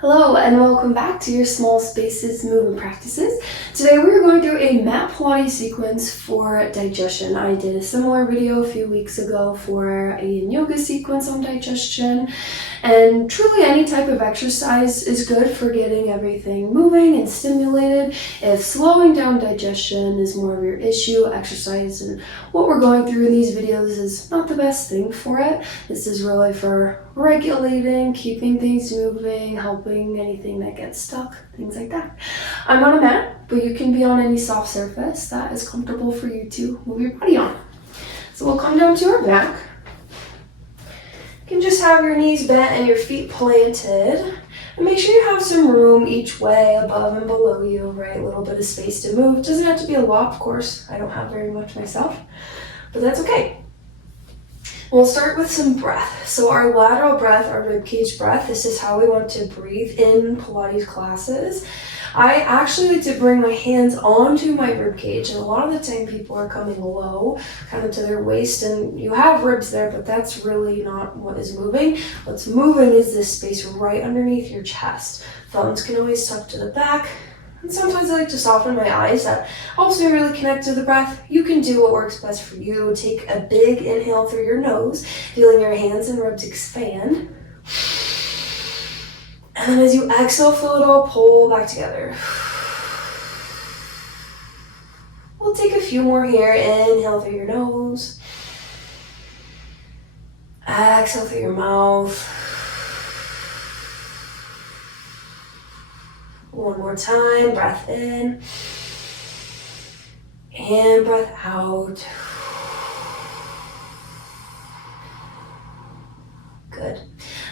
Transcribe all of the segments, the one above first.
Hello and welcome back to your Small Spaces Movement Practices. Today we are going through a mat Pilates sequence for digestion. I did a similar video a few weeks ago for a yoga sequence on digestion, and truly any type of exercise is good for getting everything moving and stimulated. If slowing down digestion is more of your issue, exercise and what we're going through in these videos is not the best thing for it. This is really for regulating, keeping things moving, helping anything that gets stuck, things like that. I'm on a mat, but you can be on any soft surface that is comfortable for you to move your body on. So we'll come down to our back. You can just have your knees bent and your feet planted. And make sure you have some room each way, above and below you, right? A little bit of space to move. Doesn't have to be a lot, of course. I don't have very much myself, but that's okay. We'll start with some breath. So our lateral breath, our ribcage breath, this is how we want to breathe in Pilates classes. I actually like to bring my hands onto my ribcage, and a lot of the time people are coming low, kind of to their waist, and you have ribs there, but that's really not what is moving. What's moving is this space right underneath your chest. Thumbs can always tuck to the back. And sometimes I like to soften my eyes. That helps me really connect to the breath. You can do what works best for you. Take a big inhale through your nose, feeling your hands and ribs expand. And then as you exhale, feel it all pull back together. We'll take a few more here. Inhale through your nose. Exhale through your mouth. One more time, breath in and breath out. Good.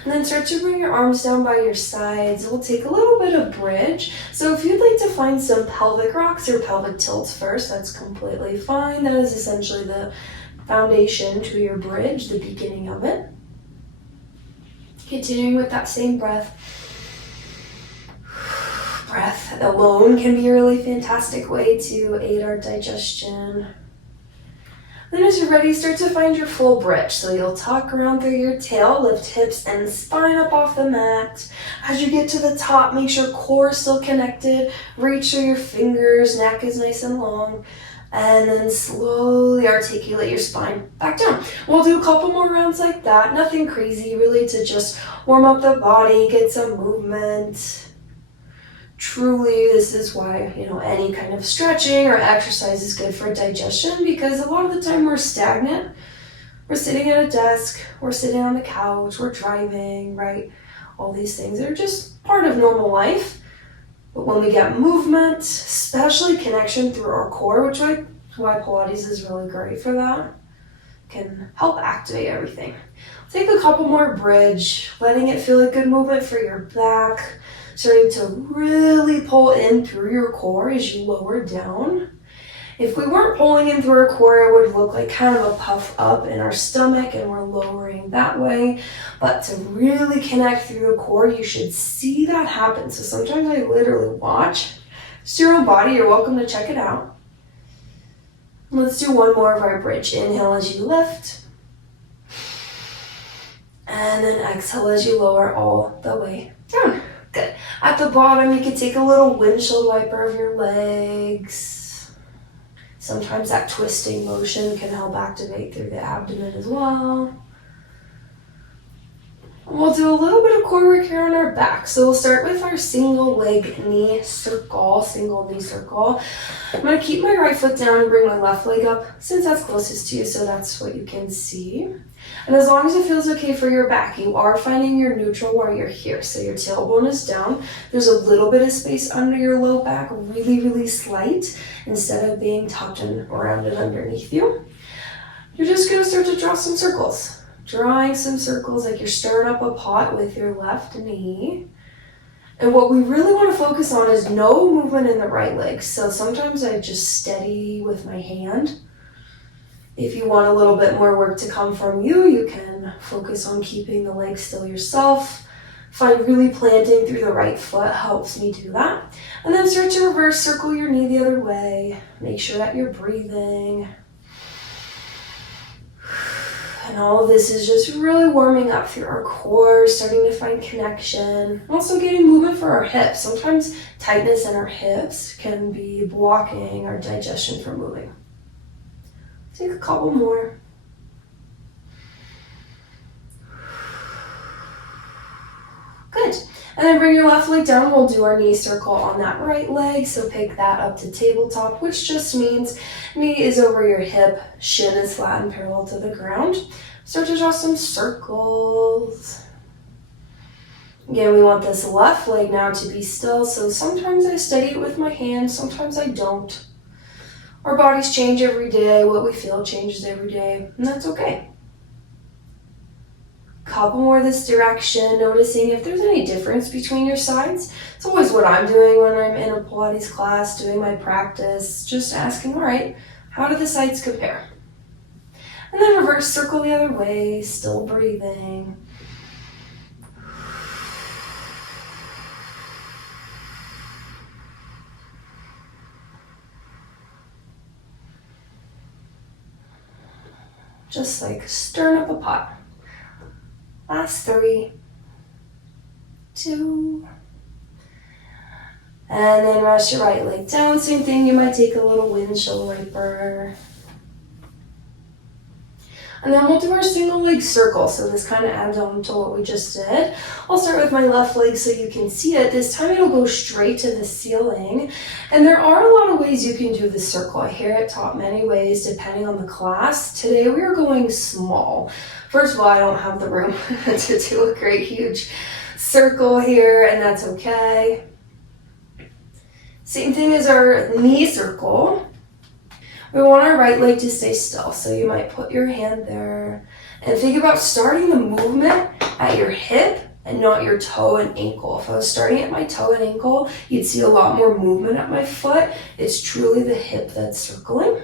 And then start to bring your arms down by your sides. We'll take a little bit of bridge. So if you'd like to find some pelvic rocks or pelvic tilts first, that's completely fine. That is essentially the foundation to your bridge, the beginning of it. Continuing with that same breath. Breath alone can be a really fantastic way to aid our digestion. Then as you're ready, start to find your full bridge. So you'll tuck around through your tail, lift hips and spine up off the mat. As you get to the top, make sure core is still connected. Reach through your fingers, neck is nice and long. And then slowly articulate your spine back down. We'll do a couple more rounds like that. Nothing crazy, really, to just warm up the body, get some movement. Truly, this is why, any kind of stretching or exercise is good for digestion, because a lot of the time we're stagnant. We're sitting at a desk, we're sitting on the couch, we're driving, right? All these things are just part of normal life. But when we get movement, especially connection through our core, which is why Pilates is really great for that, can help activate everything. Take a couple more bridge, letting it feel like good movement for your back. Starting to really pull in through your core as you lower down. If we weren't pulling in through our core, it would look like kind of a puff up in our stomach and we're lowering that way. But to really connect through the core, you should see that happen. So sometimes I literally watch. It's your own body, you're welcome to check it out. Let's do one more of our bridge. Inhale as you lift. And then exhale as you lower all the way down. Good. At the bottom, you can take a little windshield wiper of your legs. Sometimes that twisting motion can help activate through the abdomen as well. We'll do a little bit of core work here on our back. So we'll start with our single knee circle. I'm going to keep my right foot down and bring my left leg up since that's closest to you, so that's what you can see. And as long as it feels okay for your back, you are finding your neutral while you're here. So your tailbone is down. There's a little bit of space under your low back, really, really slight, instead of being tucked and rounded underneath you. You're just going to start to draw some circles. Drawing some circles like you're stirring up a pot with your left knee. And what we really want to focus on is no movement in the right leg. So sometimes I just steady with my hand. If you want a little bit more work to come from you, you can focus on keeping the leg still yourself. Find really planting through the right foot helps me do that. And then start to reverse circle your knee the other way. Make sure that you're breathing. And all of this is just really warming up through our core, starting to find connection. Also getting movement for our hips. Sometimes tightness in our hips can be blocking our digestion from moving. Take a couple more. Good. And then bring your left leg down. We'll do our knee circle on that right leg. So pick that up to tabletop, which just means knee is over your hip, shin is flat and parallel to the ground. Start to draw some circles. Again, we want this left leg now to be still. So sometimes I steady it with my hands, sometimes I don't. Our bodies change every day. What we feel changes every day, and that's okay. Couple more this direction, noticing if there's any difference between your sides. It's always what I'm doing when I'm in a Pilates class, doing my practice, just asking, all right, how do the sides compare? And then reverse circle the other way, still breathing. Just like stirring up a pot. Last 3, 2, and then rest your right leg down. Same thing, you might take a little windshield wiper. And then we'll do our single leg circle. So this kind of adds on to what we just did. I'll start with my left leg so you can see it. This time it'll go straight to the ceiling. And there are a lot of ways you can do the circle. I hear it taught many ways depending on the class. Today we are going small. First of all, I don't have the room to do a great huge circle here, and that's okay. Same thing as our knee circle. We want our right leg to stay still, so you might put your hand there and think about starting the movement at your hip and not your toe and ankle. If I was starting at my toe and ankle, you'd see a lot more movement at my foot. It's truly the hip that's circling.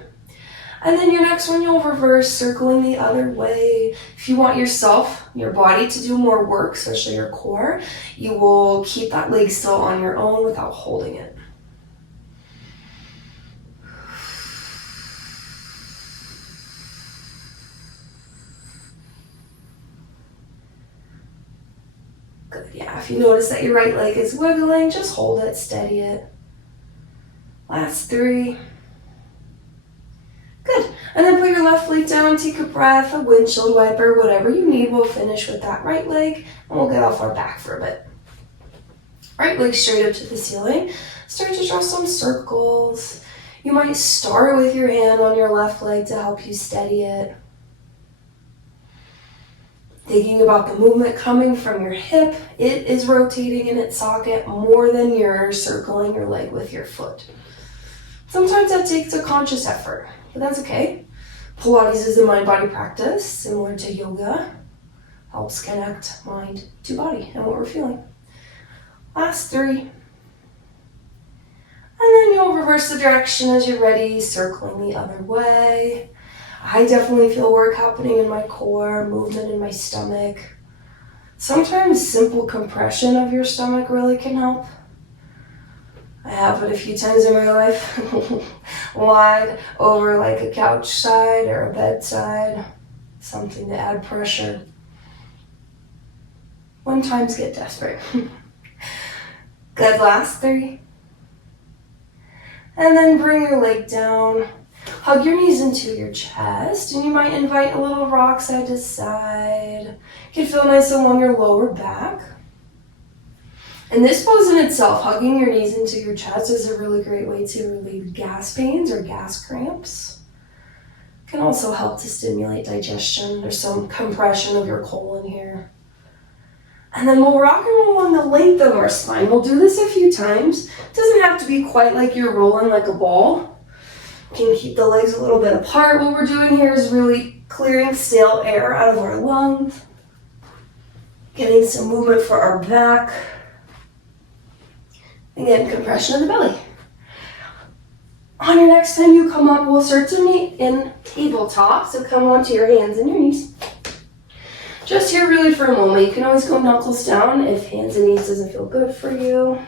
And then your next one, you'll reverse, circling the other way. If you want yourself, your body to do more work, especially your core, you will keep that leg still on your own without holding it. Good, yeah. If you notice that your right leg is wiggling, just hold it, steady it. Last 3. Good. And then put your left leg down, take a breath, a windshield wiper, whatever you need. We'll finish with that right leg, and we'll get off our back for a bit. Right leg straight up to the ceiling. Start to draw some circles. You might start with your hand on your left leg to help you steady it. Thinking about the movement coming from your hip, it is rotating in its socket more than you're circling your leg with your foot. Sometimes that takes a conscious effort, but that's okay. Pilates is a mind-body practice, similar to yoga. Helps connect mind to body and what we're feeling. Last 3. And then you'll reverse the direction as you're ready, circling the other way. I definitely feel work happening in my core, movement in my stomach. Sometimes simple compression of your stomach really can help. I have it a few times in my life. Lied over like a couch side or a bed side. Something to add pressure. When times get desperate. Good, last 3. And then bring your leg down. Hug your knees into your chest, and you might invite a little rock side to side. You can feel nice along your lower back. And this pose in itself, hugging your knees into your chest, is a really great way to relieve gas pains or gas cramps. It can also help to stimulate digestion. There's some compression of your colon here. And then we'll rock and roll on the length of our spine. We'll do this a few times. It doesn't have to be quite like you're rolling like a ball. You can keep the legs a little bit apart. What we're doing here is really clearing stale air out of our lungs. Getting some movement for our back. Again, compression of the belly. On your next time you come up, we'll start to meet in tabletop. So come onto your hands and your knees. Just here really for a moment. You can always go knuckles down if hands and knees doesn't feel good for you.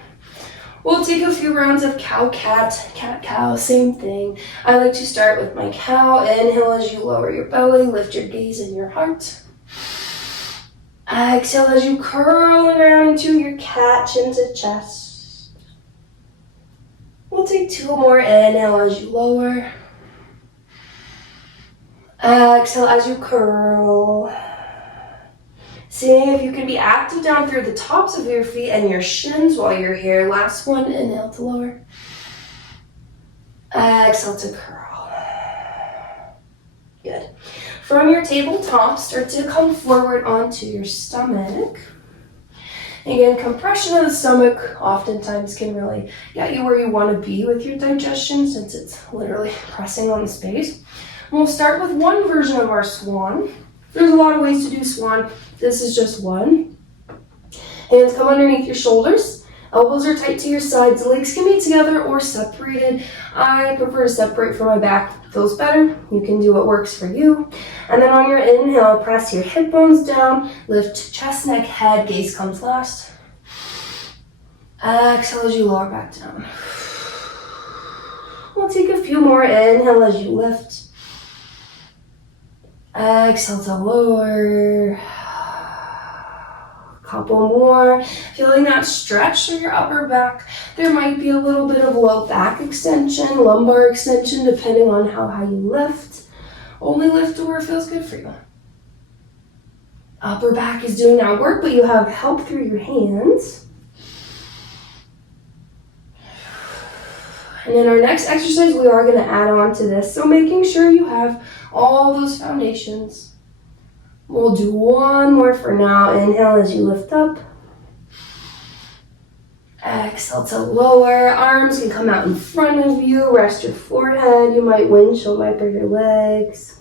We'll take a few rounds of cow-cat, cat-cow, same thing. I like to start with my cow. Inhale as you lower your belly, lift your gaze and your heart. Exhale as you curl around into your cat, chin to chest. We'll take 2 more. Inhale as you lower. Exhale as you curl. Seeing if you can be active down through the tops of your feet and your shins while you're here. Last one. Inhale to lower. Exhale to curl. Good. From your tabletop, start to come forward onto your stomach. Again, compression of the stomach oftentimes can really get you where you want to be with your digestion, since it's literally pressing on the space. We'll start with one version of our swan. There's a lot of ways to do swan. This is just one. Hands come underneath your shoulders. Elbows are tight to your sides. Legs can be together or separated. I prefer to separate from my back. Feels better. You can do what works for you. And then on your inhale, press your hip bones down. Lift chest, neck, head. Gaze comes last. Exhale as you lower back down. We'll take a few more. Inhale as you lift. Exhale to lower. Couple more. Feeling that stretch through your upper back. There might be a little bit of low back extension, lumbar extension, depending on how high you lift. Only lift to where it feels good for you. Upper back is doing that work, but you have help through your hands. And in our next exercise, we are going to add on to this. So making sure you have all those foundations. We'll do one more for now. Inhale as you lift up. Exhale to lower. Arms can come out in front of you. Rest your forehead. You might windshield wiper your legs.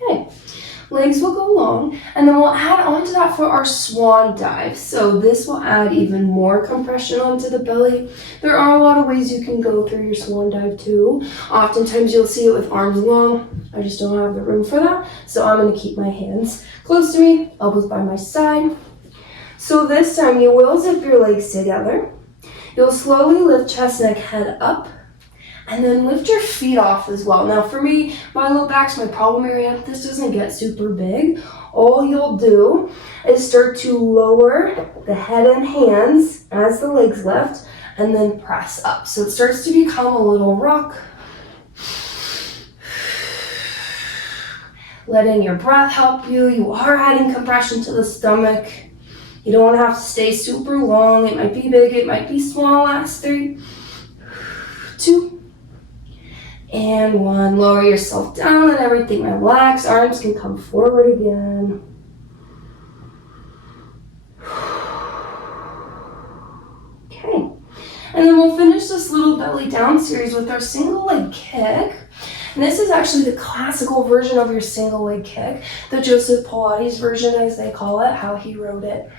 Okay. Legs will go long, and then we'll add on to that for our swan dive. So this will add even more compression onto the belly. There are a lot of ways you can go through your swan dive too. Oftentimes you'll see it with arms long. I just don't have the room for that. So I'm going to keep my hands close to me, elbows by my side. So this time you will zip your legs together. You'll slowly lift chest, neck, head up. And then lift your feet off as well. Now for me, my low back's my problem area. This doesn't get super big. All you'll do is start to lower the head and hands as the legs lift, and then press up. So it starts to become a little rock. Letting your breath help you. You are adding compression to the stomach. You don't want to have to stay super long. It might be big, it might be small. Last 3, 2, and 1. Lower yourself down and everything relax. Arms can come forward again. Okay. And then we'll finish this little belly down series with our single leg kick. And this is actually the classical version of your single leg kick, the Joseph Pilates version, as they call it, how he wrote it,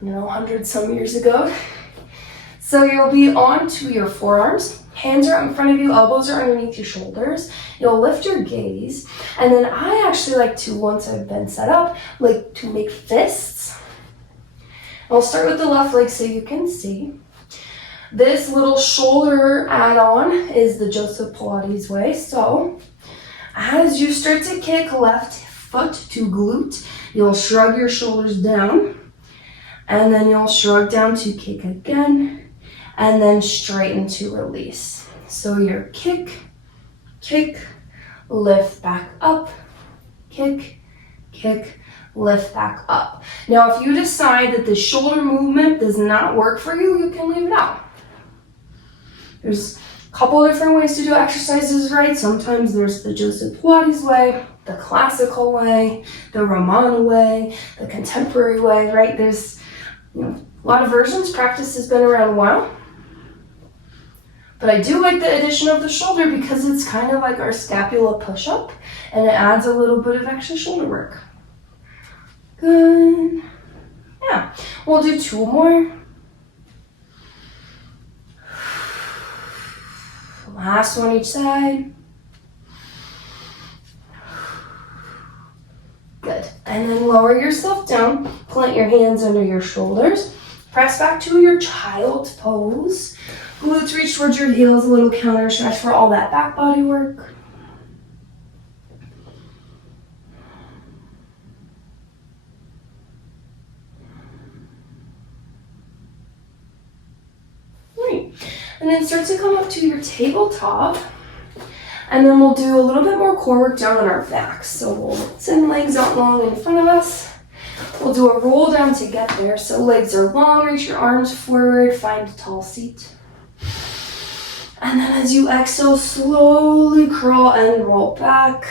100 some years ago. So you'll be onto your forearms. Hands are out in front of you, elbows are underneath your shoulders. You'll lift your gaze. And then I actually like to, once I've been set up, like to make fists. I'll start with the left leg so you can see. This little shoulder add-on is the Joseph Pilates way. So as you start to kick left foot to glute, you'll shrug your shoulders down. And then you'll shrug down to kick again. And then straighten to release. So your kick, kick, lift back up, kick, kick, lift back up. Now, if you decide that the shoulder movement does not work for you, you can leave it out. There's a couple different ways to do exercises, right? Sometimes there's the Joseph Pilates way, the classical way, the Romana way, the contemporary way, right? There's a lot of versions. Practice has been around a while. But I do like the addition of the shoulder because it's kind of like our scapula push-up, and it adds a little bit of extra shoulder work. Good. Yeah. We'll do 2 more. Last one each side. Good. And then lower yourself down. Plant your hands under your shoulders. Press back to your child's pose. Glutes reach towards your heels, a little counter stretch for all that back body work. Right. And then start to come up to your tabletop. And then we'll do a little bit more core work down on our backs. So we'll send legs out long in front of us. We'll do a roll down to get there. So legs are long, reach your arms forward, find a tall seat. And then as you exhale, slowly curl and roll back.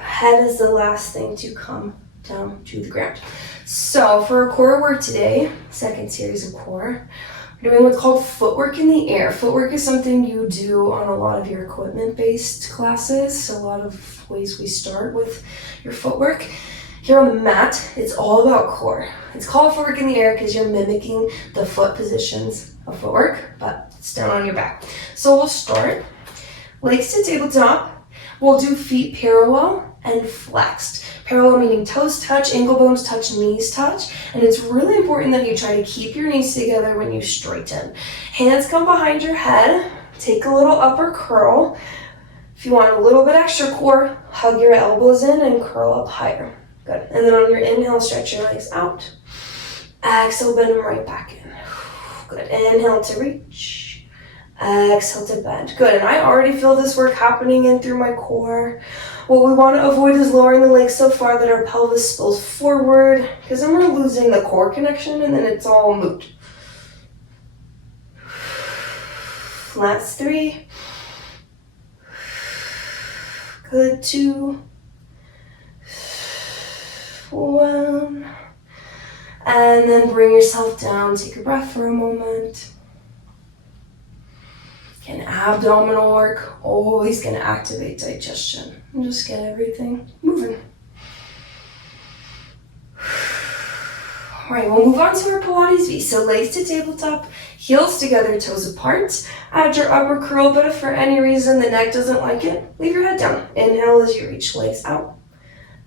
Head is the last thing to come down to the ground. So for our core work today, second series of core, we're doing what's called footwork in the air. Footwork is something you do on a lot of your equipment-based classes. So a lot of ways we start with your footwork. Here on the mat, it's all about core. It's called footwork in the air because you're mimicking the foot positions of footwork, but it's down on your back. So we'll start, legs to tabletop. We'll do feet parallel and flexed. Parallel meaning toes touch, ankle bones touch, knees touch. And it's really important that you try to keep your knees together when you straighten. Hands come behind your head. Take a little upper curl. If you want a little bit extra core, hug your elbows in and curl up higher. Good. And then on your inhale, stretch your legs out. Exhale, bend them right back in. Good. Inhale to reach. Exhale to bend. Good. And I already feel this work happening in through my core. What we want to avoid is lowering the legs so far that our pelvis spills forward, because then we're losing the core connection and then it's all moot. Last 3. Good. 2. 1. And then bring yourself down. Take a breath for a moment. Again, abdominal work, always going to activate digestion. And just get everything moving. All right, we'll move on to our Pilates V. So legs to tabletop, heels together, toes apart. Add your upper curl, but if for any reason the neck doesn't like it, leave your head down. Inhale as you reach legs out.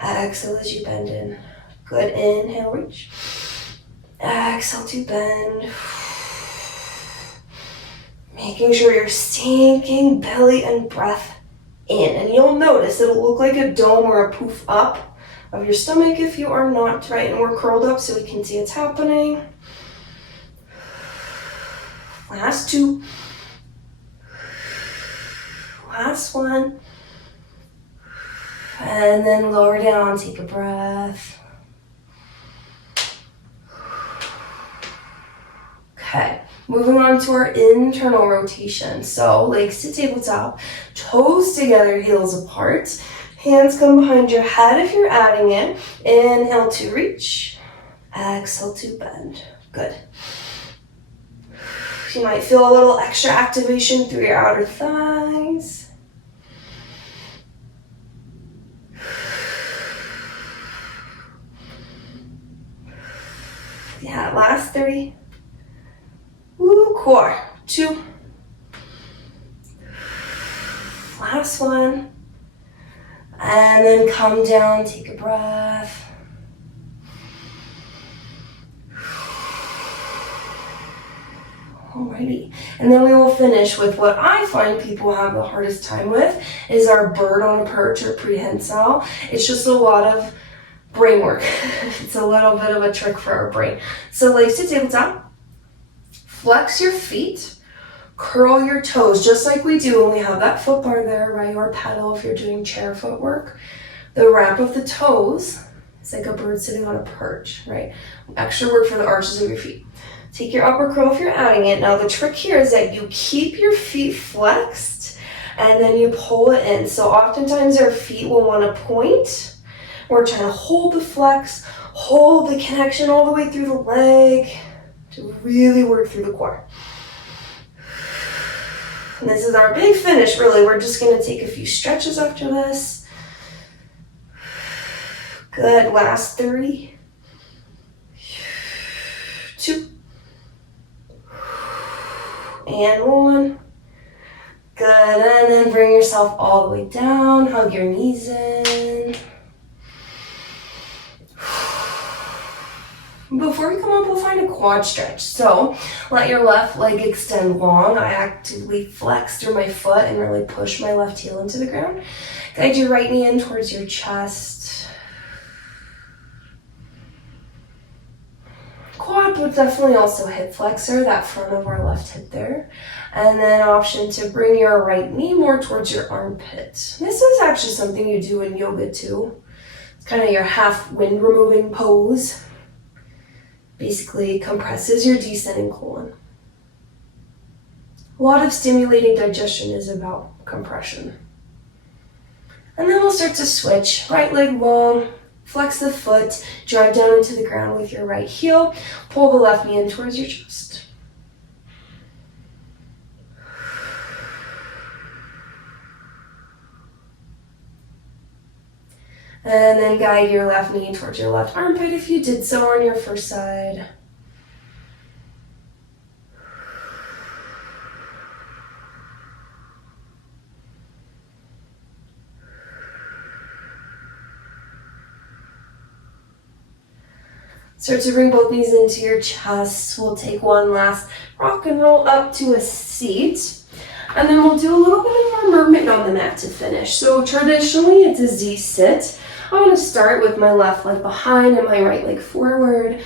Exhale as you bend in. Good. Inhale, reach. Exhale to bend. Making sure you're sinking belly and breath in. And you'll notice it'll look like a dome or a poof up of your stomach if you are not, right? And we're curled up so we can see it's happening. Last 2. Last 1. And then lower down, take a breath. Okay, moving on to our internal rotation. So legs to tabletop, toes together, heels apart. Hands come behind your head if you're adding it. Inhale to reach. Exhale to bend. Good. You might feel a little extra activation through your outer thighs. Yeah, last 3. Woo, core. 2. Last 1. And then come down, take a breath. Alrighty. And then we will finish with what I find people have the hardest time with is our bird on a perch or prehensile. It's just a lot of brain work. It's a little bit of a trick for our brain. So legs to tabletop, flex your feet, curl your toes, just like we do when we have that foot bar there, right? Or pedal if you're doing chair footwork. The wrap of the toes is like a bird sitting on a perch, right? Extra work for the arches of your feet. Take your upper curl if you're adding it. Now the trick here is that you keep your feet flexed and then you pull it in. So oftentimes our feet will want to point. We're trying to hold the flex, hold the connection all the way through the leg to really work through the core. And this is our big finish, really. We're just going to take a few stretches after this. Good. Last 3. 2. And 1. Good. And then bring yourself all the way down. Hug your knees in. Before we come up, we'll find a quad stretch. So let your left leg extend long. I actively flex through my foot and really push my left heel into the ground. Guide your right knee in towards your chest. Quad, but definitely also hip flexor, that front of our left hip there. And then option to bring your right knee more towards your armpit. This is actually something you do in yoga too. It's kind of your half wind removing pose. Basically compresses your descending colon. A lot of stimulating digestion is about compression. And then we'll start to switch. Right leg long, flex the foot, drive down into the ground with your right heel, pull the left knee in towards your chest. And then guide your left knee towards your left armpit if you did so on your first side. Start to bring both knees into your chest. We'll take one last rock and roll up to a seat. And then we'll do a little bit of our mermaid on the mat to finish. So traditionally it's a Z sit. I'm going to start with my left leg behind and my right leg forward.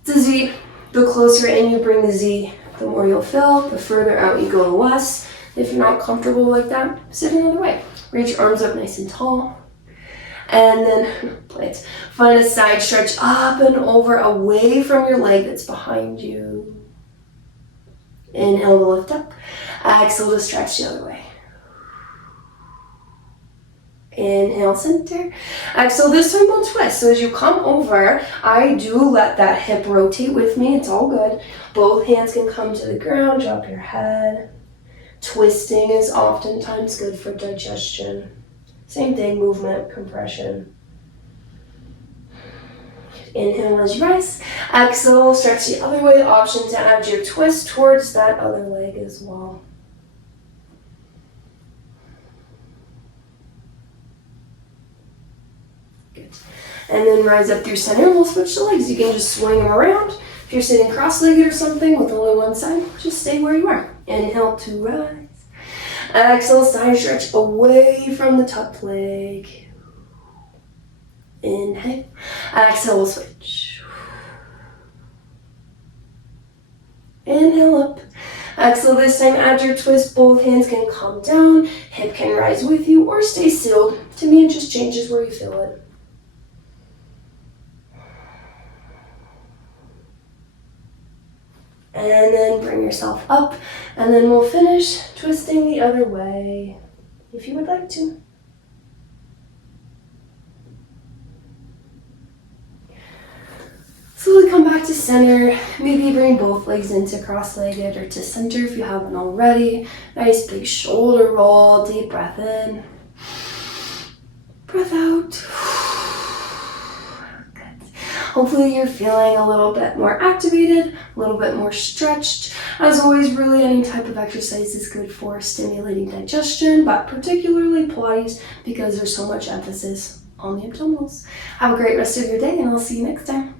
It's a Z. The closer in you bring the Z, the more you'll feel. The further out you go, the less. If you're not comfortable like that, sit another way. Reach your arms up nice and tall. And then find a side stretch up and over away from your leg that's behind you. Inhale to lift up. Exhale to stretch the other way. Inhale, center. Exhale, this time we'll twist. So as you come over, I do let that hip rotate with me. It's all good. Both hands can come to the ground. Drop your head. Twisting is oftentimes good for digestion. Same thing, movement, compression. Inhale as you rise. Exhale, stretch the other way. Option to add your twist towards that other leg as well. Good. And then rise up through center. We'll switch the legs. You can just swing them around. If you're sitting cross-legged or something with only one side, just stay where you are. Inhale to rise. Exhale, side stretch away from the tucked leg. Inhale. Exhale, we'll switch. Inhale up. Exhale, this time add your twist. Both hands can come down. Hip can rise with you or stay sealed. To me, it just changes where you feel it. And then bring yourself up, and then we'll finish twisting the other way, if you would like to. Slowly come back to center. Maybe bring both legs into cross-legged or to center if you haven't already. Nice big shoulder roll, deep breath in. Breath out. Hopefully you're feeling a little bit more activated, a little bit more stretched. As always, really any type of exercise is good for stimulating digestion, but particularly Pilates because there's so much emphasis on the abdominals. Have a great rest of your day and I'll see you next time.